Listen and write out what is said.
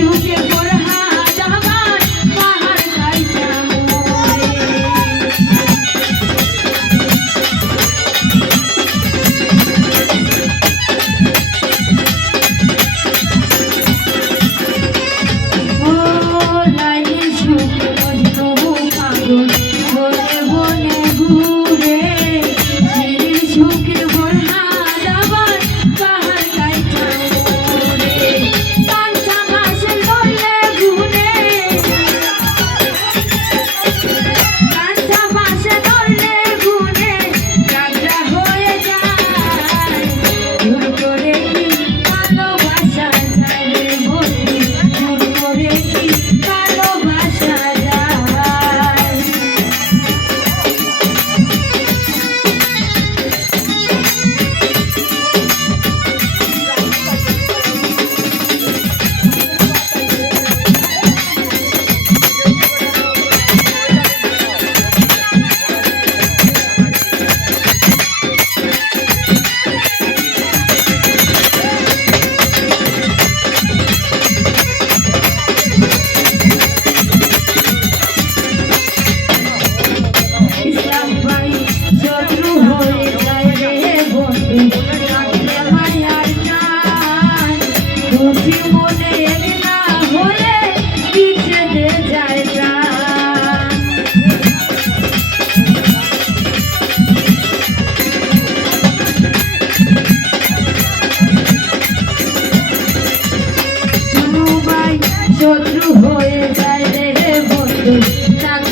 You. be time.